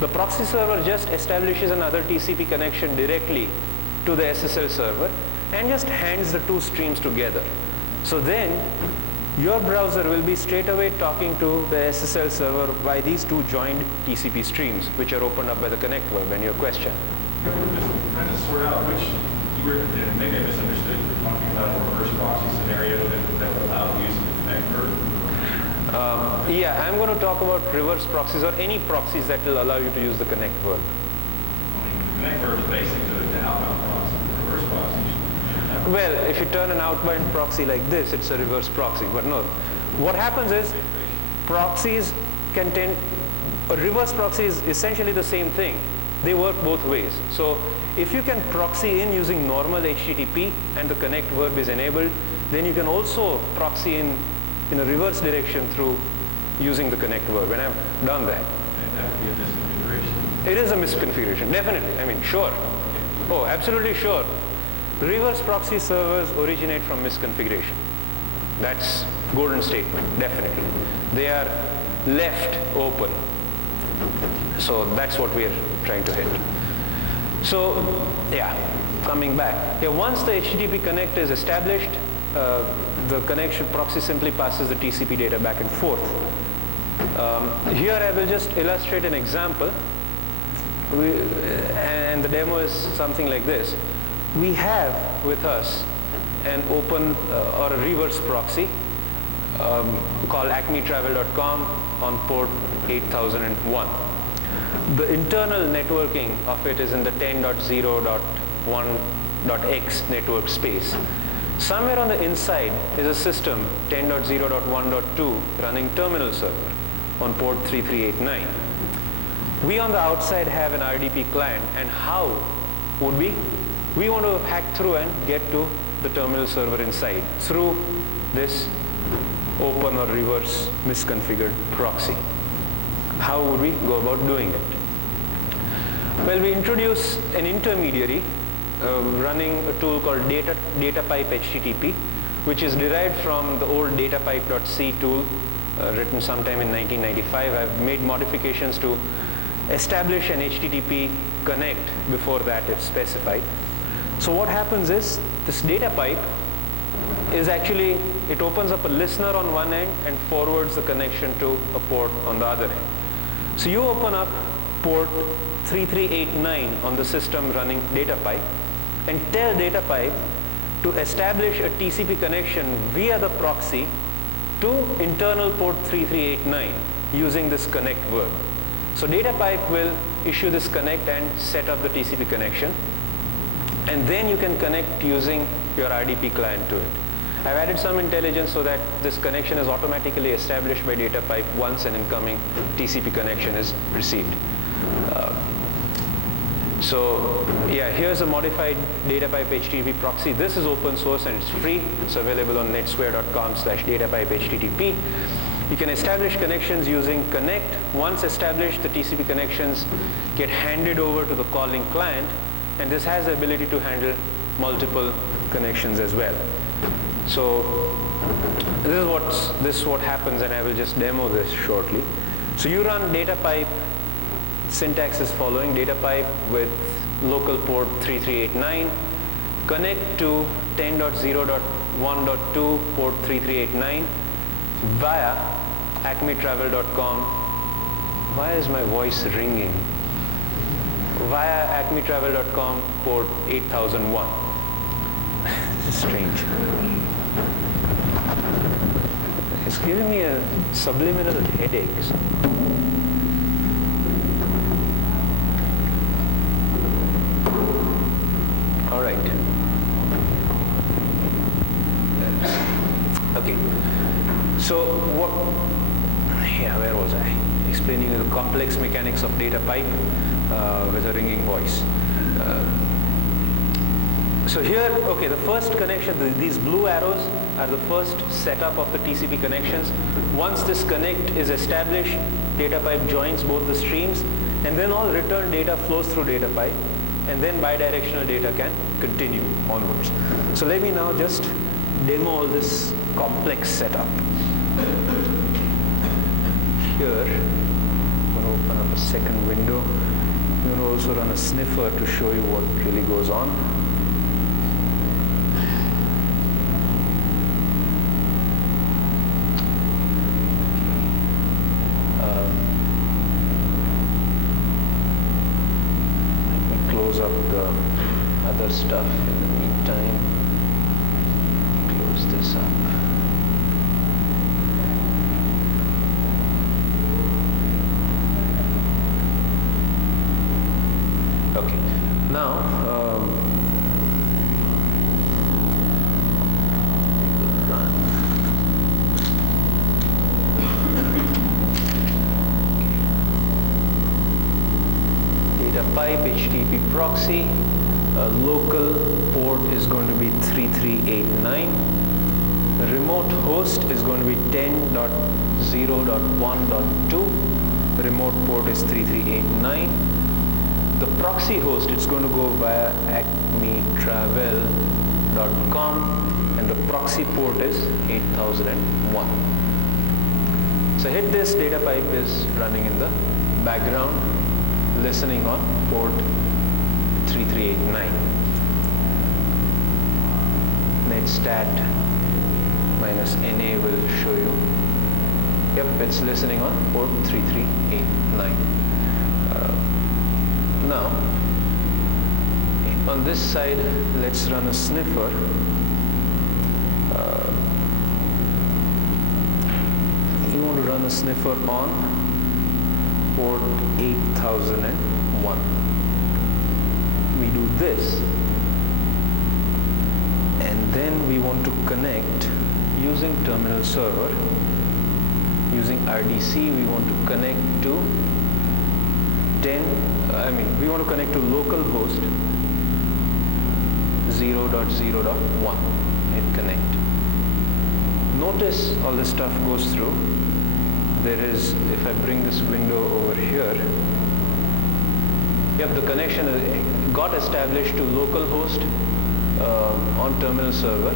The proxy server just establishes another TCP connection directly to the SSL server and just hands the two streams together. So then your browser will be straight away talking to the SSL server by these two joined TCP streams, which are opened up by the connect verb and your question. Just trying to sort out which, maybe I misunderstood, you were talking about a reverse proxy scenario that would allow the use of the connect verb. Yeah, I'm going to talk about reverse proxies or any proxies that will allow you to use the connect verb. I mean, the connect verb is basic to the outbound proxy, the reverse proxy. Well, if you turn an outbound proxy like this, it's a reverse proxy. But no, what happens is proxies contain, a reverse proxy is essentially the same thing. They work both ways. So if you can proxy in using normal HTTP and the connect verb is enabled, then you can also proxy in a reverse direction through using the connect verb, and I've done that. And that would be a misconfiguration. It is a misconfiguration, definitely. I mean, sure. Oh, absolutely sure. Reverse proxy servers originate from misconfiguration. That's golden statement, definitely. They are left open. So that's what we're trying to hit. So yeah, coming back. Yeah, once the HTTP connect is established, the connection proxy simply passes the TCP data back and forth. Here I will just illustrate an example. And the demo is something like this. We have with us an open or a reverse proxy called acmetravel.com on port 8001. The internal networking of it is in the 10.0.1.x network space. Somewhere on the inside is a system 10.0.1.2 running terminal server on port 3389. We on the outside have an RDP client, and how would we? We want to hack through and get to the terminal server inside through this open or reverse misconfigured proxy. How would we go about doing it? Well, we introduce an intermediary running a tool called DataPipe HTTP, which is derived from the old datapipe.c tool written sometime in 1995. I've made modifications to establish an HTTP connect before that if specified. So what happens is, this data pipe is actually, it opens up a listener on one end and forwards the connection to a port on the other end. So you open up port 3389 on the system running data pipe and tell data pipe to establish a TCP connection via the proxy to internal port 3389 using this connect verb. So data pipe will issue this connect and set up the TCP connection, and then you can connect using your RDP client to it. I've added some intelligence so that this connection is automatically established by data pipe once an incoming TCP connection is received. So yeah, here's a modified DataPipe HTTP proxy. This is open source and it's free. It's available on netsquare.com/datapipe-http. You can establish connections using connect. Once established, the TCP connections get handed over to the calling client, and this has the ability to handle multiple connections as well. So this is what happens, and I will just demo this shortly. So you run DataPipe. Syntax is following: DataPipe with local port 3389, connect to 10.0.1.2 port 3389 via acmetravel.com. Why is my voice ringing? Via acmetravel.com port 8001. This is strange. It's giving me a subliminal headache. All right. Okay. So where was I? Explaining the complex mechanics of data pipe with a ringing voice. So here, okay, the first connection, these blue arrows are the first setup of the TCP connections. Once this connect is established, data pipe joins both the streams, and then all return data flows through data pipe, and then bidirectional data can continue onwards. So let me now just demo all this complex setup. Here, I'm going to open up a second window. I'm going to also run a sniffer to show you what really goes on. Up the other stuff in the meantime. Close this up. Okay, now pipe HTTP proxy, local port is going to be 3389. The remote host is going to be 10.0.1.2. The remote port is 3389. The proxy host, it's going to go via acmetravel.com and the proxy port is 8001. So hit this, data pipe is running in the background, listening on port 3389. netstat minus NA will show you. Yep, it's listening on port 3389. Now, on this side, let's run a sniffer. You want to run a sniffer on port 8001. We do this, and then we want to connect using terminal server. Using RDC, we want to connect to we want to connect to localhost 0.0.1 and connect. Notice all this stuff goes through. There is, if I bring this window over here, yep, the connection got established to localhost on terminal server.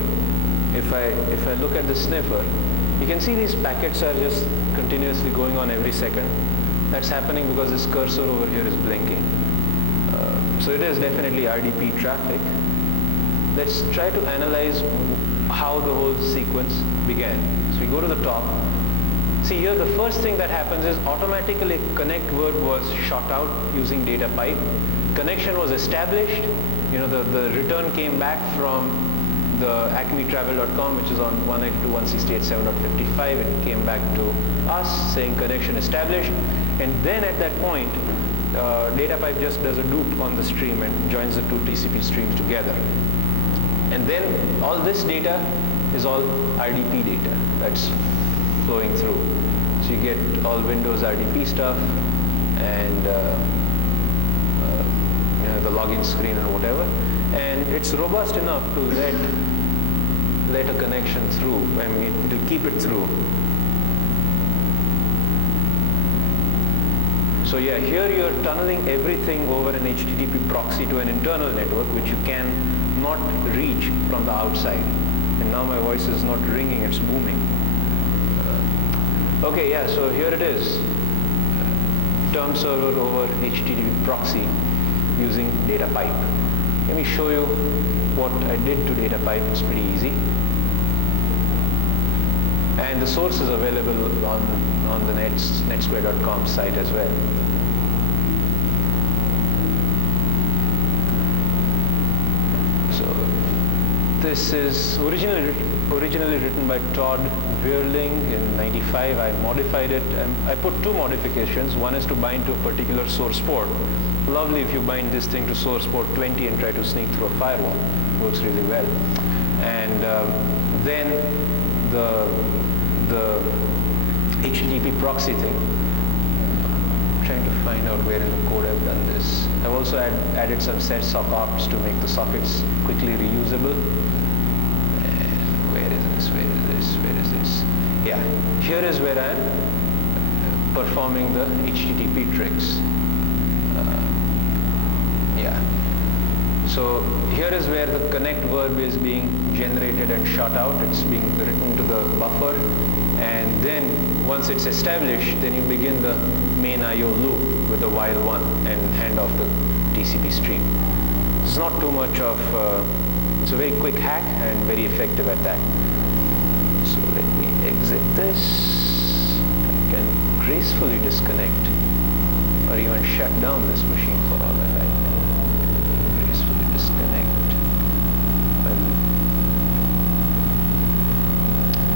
If I look at the sniffer, you can see these packets are just continuously going on every second. That's happening because this cursor over here is blinking. So it is definitely RDP traffic. Let's try to analyze how the whole sequence began. So we go to the top. See here, the first thing that happens is automatically connect verb was shot out using data pipe. Connection was established. You know, the return came back from the acmetravel.com, which is on 192.168.7.55. It came back to us saying connection established. And then at that point, data pipe just does a loop on the stream and joins the two TCP streams together. And then all this data is all RDP data that's flowing through. So you get all Windows RDP stuff and the login screen and whatever. And it's robust enough to let a connection through. I mean, it will keep it through. So yeah, here you're tunneling everything over an HTTP proxy to an internal network which you can not reach from the outside. And now my voice is not ringing, it's booming. Okay, yeah, so here it is. Term server over HTTP proxy using data pipe. Let me show you what I did to data pipe. It's pretty easy. And the source is available on the netsquare.com site as well. So this is originally written by Todd Wehrling in '95. I modified it. I put two modifications. One is to bind to a particular source port. Lovely if you bind this thing to source port 20 and try to sneak through a firewall. Works really well. And then the HTTP proxy thing. I'm trying to find out where in the code I've done this. I've also added some set sock ops to make the sockets quickly reusable. And where is this? Where is this? Where is this? Yeah, here is where I'm performing the HTTP tricks. Yeah. So here is where the connect verb is being generated and shot out. It's being written to the buffer, and then once it's established, then you begin the main IO loop with the while one and hand off the TCP stream. It's not too much of, it's a very quick hack and very effective at that. So let me exit this. I can gracefully disconnect or even shut down this machine for all that I know. Gracefully disconnect.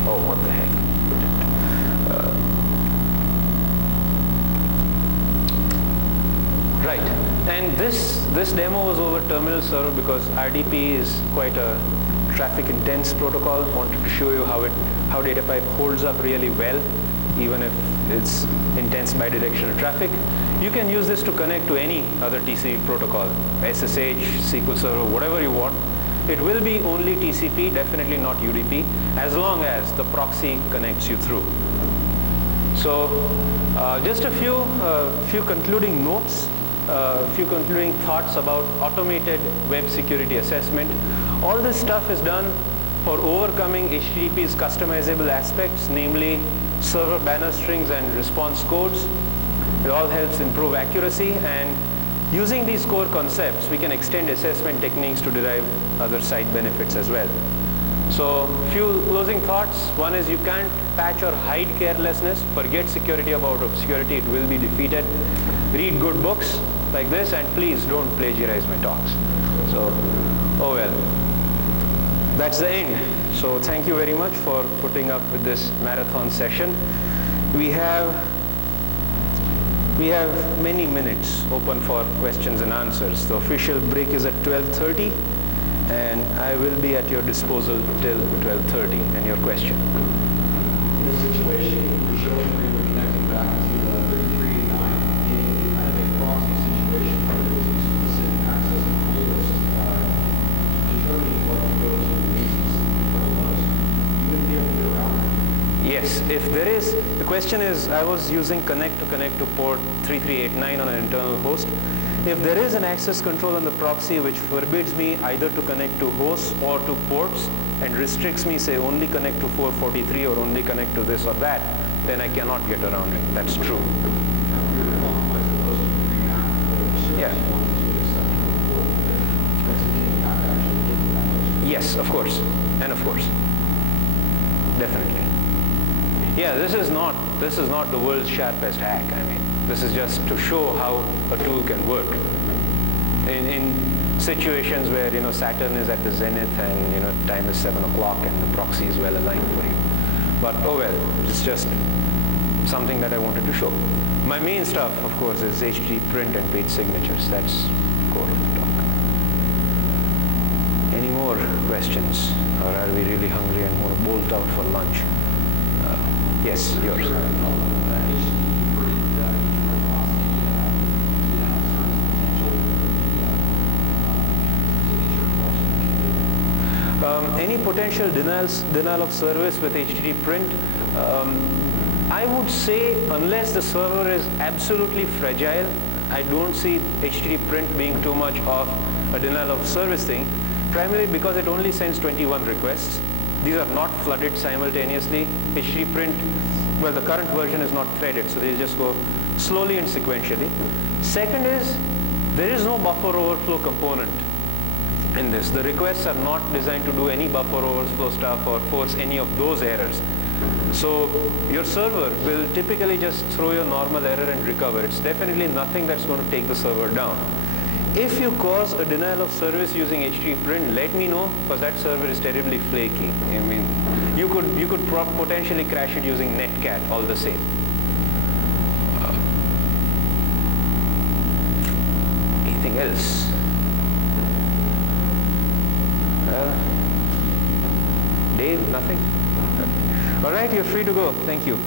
Oh, what the heck? Put it. Right. And this demo was over terminal server because RDP is quite a traffic intense protocol. Wanted to show you how data pipe holds up really well, even if it's intense bidirectional traffic. You can use this to connect to any other TCP protocol, SSH, SQL Server, whatever you want. It will be only TCP, definitely not UDP, as long as the proxy connects you through. So just a few concluding notes, a few concluding thoughts about automated web security assessment. All this stuff is done for overcoming HTTP's customizable aspects, namely server banner strings and response codes. It all helps improve accuracy, and using these core concepts, we can extend assessment techniques to derive other side benefits as well. So, few closing thoughts. One is you can't patch or hide carelessness. Forget security about obscurity, it will be defeated. Read good books like this, and please don't plagiarize my talks. So, oh well. That's the end. So thank you very much for putting up with this marathon session. We have many minutes open for questions and answers. The official break is at 12:30, and I will be at your disposal till 12:30 and your question. In the situation you were showing where you were connecting back to 3389, in kind of a proxy situation where there was explicit access control list determining what to go to each specific control list, you wouldn't be able to get around that. Yes, if there is, the question is, I was using connect to port 3389 on an internal host. If there is an access control on the proxy which forbids me either to connect to hosts or to ports and restricts me, say, only connect to 443 or only connect to this or that, then I cannot get around it. That's true. Yeah. Yes, of course. And of course. Definitely. Yeah, this is not the world's sharpest hack. I mean, this is just to show how a tool can work. In situations where, Saturn is at the zenith and, time is 7 o'clock and the proxy is well aligned for you. But, oh well, it's just something that I wanted to show. My main stuff, of course, is HTTP print and page signatures. That's the core of the talk. Any more questions? Or are we really hungry and want to bolt out for lunch? Yes, yours. Any potential denial of service with HTTP print? I would say unless the server is absolutely fragile, I don't see HTTP print being too much of a denial of service thing, primarily because it only sends 21 requests. These are not flooded simultaneously. HTTP print, well, the current version is not threaded, so they'll just go slowly and sequentially. Second is, there is no buffer overflow component in this. The requests are not designed to do any buffer overflow stuff or force any of those errors. So your server will typically just throw your normal error and recover. It's definitely nothing that's going to take the server down. If you cause a denial of service using HTTP print, let me know, because that server is terribly flaky. I mean, you could potentially crash it using netcat all the same. Anything else? Dave, nothing? All right, you're free to go. Thank you.